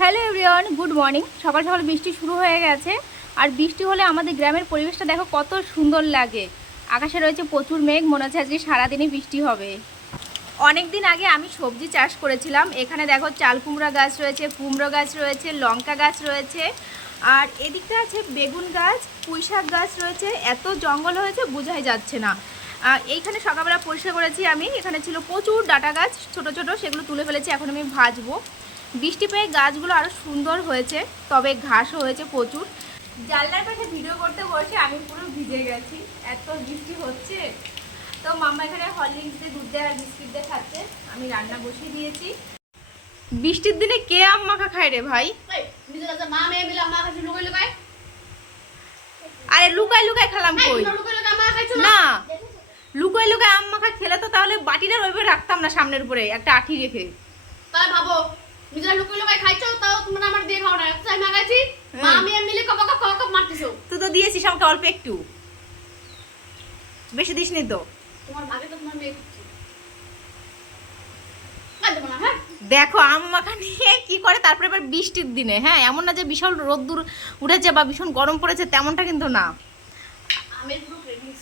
Hello everyone, good morning. সকাল সকাল বৃষ্টি শুরু হয়ে গেছে। আর বৃষ্টি হলে আমাদের গ্রামের পরিবেশটা দেখো কত সুন্দর লাগে। আকাশে রয়েছে প্রচুর মেঘ, মনে হচ্ছে আজকে সারাদিনই বৃষ্টি হবে। অনেক দিন আগে আমি সবজি চাষ করেছিলাম। এখানে দেখো চাল কুমড়া গাছ রয়েছে, কুমড়ো গাছ রয়েছে, লঙ্কা গাছ রয়েছে, আর এদিকটা আছে বেগুন গাছ, পুঁই শাক গাছ রয়েছে। এত জঙ্গল হয়েছে বোঝাই যাচ্ছে না। এইখানে সকালবেলা পরিষ্কার করেছি আমি। এখানে ছিল প্রচুর ডাঁটা গাছ, ছোট ছোট, সেগুলো তুলে ফেলেছি। এখন আমি ভাজবো। বৃষ্টি পেয়ে গাছগুলো আরও সুন্দর হয়েছে, তবে ঘাসও হয়েছে প্রচুর। জানলার পাশে ভিডিও করতে বসে আমি পুরো ভিজে গেছি, এত বৃষ্টি হচ্ছে। তো মাম্মা এখানে হরলিক্স দিয়ে দুধ দেয় আর বিস্কিট দিয়ে খাচ্ছে। আমি রান্না বসিয়ে দিয়েছি। বৃষ্টির দিনে কে আম মাখা খায় রে ভাই? আরে লুকাই লুকাই খেলাম কই? না, লুকাই লুকাই আম মাখা খেলে তো তাহলে বাটিটা ওইভাবে রাখতাম না সামনের উপরে একটা আঠি রেখে। তাহলে ভাবো নিজেরা লুকিয়ে লুকিয়ে খাইছো, তাও তোমরা আমার দিয়ে খাও না। আমি মাগাইছি, মা আমি আর মিলে কপ কপ কপ মারতেছো। তুই তো দিয়েছিস আমাকে অল্প একটু, বেশি দিসনি তো। তোমার ভাগে তো তোমার মেয়ে খাচ্ছে। কাঁদবো না, হ্যাঁ? দেখো আম মাখা নিয়ে কি করে। তারপরে এবার বৃষ্টির দিনে, হ্যাঁ, এমন না যে বিশাল রোদ্দুর উঠেছে বা ভীষণ গরম পড়েছে, তেমনটা কিন্তু না। আমের পুরো ক্রেভিংস,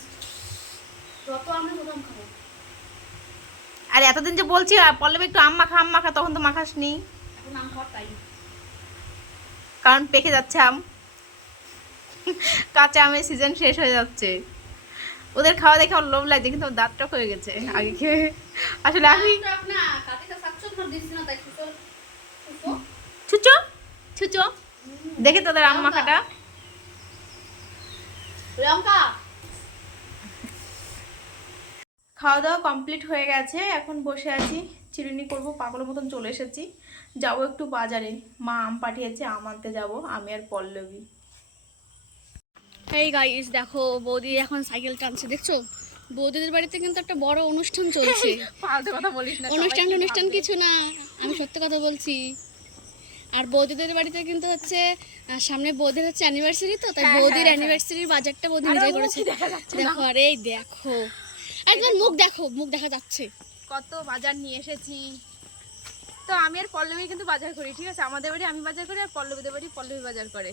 যত আমরা তত আম খাবো। আর এতদিন যে বলছি পল্লবী একটু আম মাখা, তখন তো মাখাসনি। এখন আম খাওয়ার টাইম। কারণ পেকে যাচ্ছে আম, কাঁচা আমের সিজন শেষ হয়ে যাচ্ছে। ওদের খাওয়া দেখে আমার লোভ লাগছে, কিন্তু দাঁত টক হয়ে গেছে আগে খেয়ে। আসলে আমি না কাতে তো সাকছো তোমার দিছি না, তাই সুতো ছুচো ছুচো দেখে তোদের আম মাখাটা। লঙ্কা খাওয়া দাওয়া কমপ্লিট হয়ে গেছে, এখন বসে আছি, চিরুনি করবো। পাগলের মতন চলে এসেছি। যাবো একটু বাজারে, মা আম পাঠিয়েছে, আম আনতে যাবো আমি আর পল্লবী। এই গাইস দেখো, বৌদি এখন সাইকেল টানছে, দেখছো? বৌদিদের বাড়িতে কিন্তু একটা বড় অনুষ্ঠান চলছে। ফালতু কথা বলিস না। অনুষ্ঠান কিছু না, আমি সত্যি কথা বলছি। আর বৌদিদের বাড়িতে কিন্তু হচ্ছে সামনে বৌদির হচ্ছে অ্যানিভার্সারি, তো তাই বৌদির অ্যানিভার্সারির বাজারটা বৌদি নিজে করেছে। দেখো, আরে এই দেখো, একদম মুখ দেখো, মুখ দেখা যাচ্ছে। কত বাজার নিয়ে এসেছি। তো আমি আর পল্লবী কিন্তু বাজার করি, ঠিক আছে? আমাদের বাড়ি আমি বাজার করি, আর পল্লবীদের বাড়ি পল্লবী বাজার করে।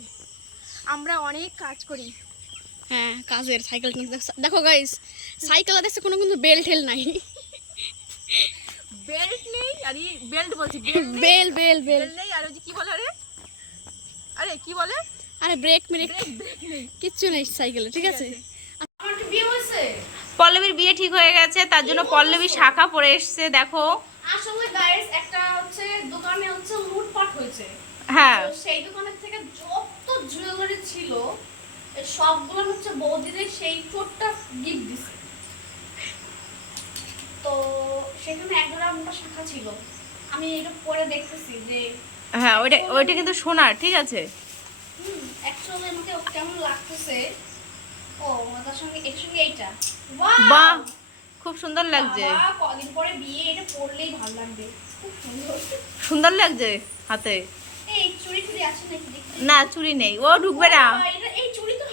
আমরা অনেক কাজ করি। হ্যাঁ, কাজের সাইকেল দেখো গাইস, সাইকেল দেখছে কোনো কিন্তু বেল্ট হেল নাই। বেল্ট নেই, আর বেল্ট বলছি, বেল বেল বেল নেই। আর ওই যে কি বলে, আরে কি বলে, আরে ব্রেক ব্রেক কিচ্ছু নেই সাইকেলে, ঠিক আছে? আমার কি বিয়ে হয়েছে? পল্লবীর বিয়ে ঠিক হয়ে গেছে, তার জন্য পল্লবী শাখা পরে এসছে। দেখো আসলে গাইস একটা হচ্ছে দোকানে হচ্ছে লুটপাট হয়েছে। হ্যাঁ, তো সেই দোকানের থেকে যত জুয়েলারি ছিল সবগুলো হচ্ছে বৌদিদের সেই চোটটা গিফট দিছে। তো সেখানে একটা মোটা শাখা ছিল, আমি এটা পরে দেখতেছি যে হ্যাঁ, ওইটা কিন্তু সোনার, ঠিক আছে? অ্যাকচুয়ালি আমাকে কেমন লাগতেছে। ও তার সঙ্গে এর সঙ্গে এইটা, বাহ, খুব সুন্দর লাগছে। বাবা কদিন পরে বিয়ে, এটা পরলেই ভালো লাগবে, খুব সুন্দর সুন্দর লাগছে হাতে। এই চুড়ি টুড়ি আছে নাকি দেখি? না, চুড়ি নেই, ও ঢুকবে না। এই চুড়ি তো,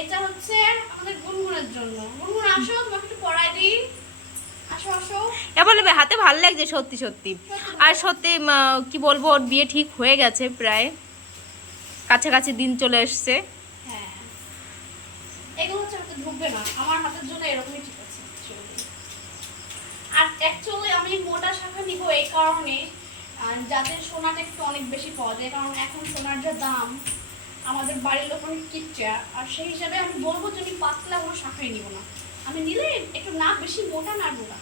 এটা হচ্ছে আমাদের গুনগুনের জন্য। গুনগুন আসো, তোমাকে একটু পরাই দিই। আসো আসো। এ বলবে হাতে ভালো লাগছে সত্যি সত্যি। আর সত্যি কি বলবো, ওর বিয়ে ঠিক হয়ে গেছে, প্রায় কাছাকাছি দিন চলে এসছে। হ্যাঁ, এগুলো হচ্ছে আমাকে ঢুকবে না, আমার হাতের জন্য এরকমই ঠিক আছে। আর অ্যাকচুয়ালি আমি মোটা শাখা নিব এই কারণে যাতে সোনাটা একটু অনেক বেশি পাওয়া যায়, কারণ এখন সোনার যে দাম, আমাদের বাড়ির লোক অনেক কিচ্ছা। আর সেই হিসাবে আমি বলবো যে আমি পাতলা কোনো শাখাই নিব না, আমি নিলে একটু না বেশি মোটা না মোটা।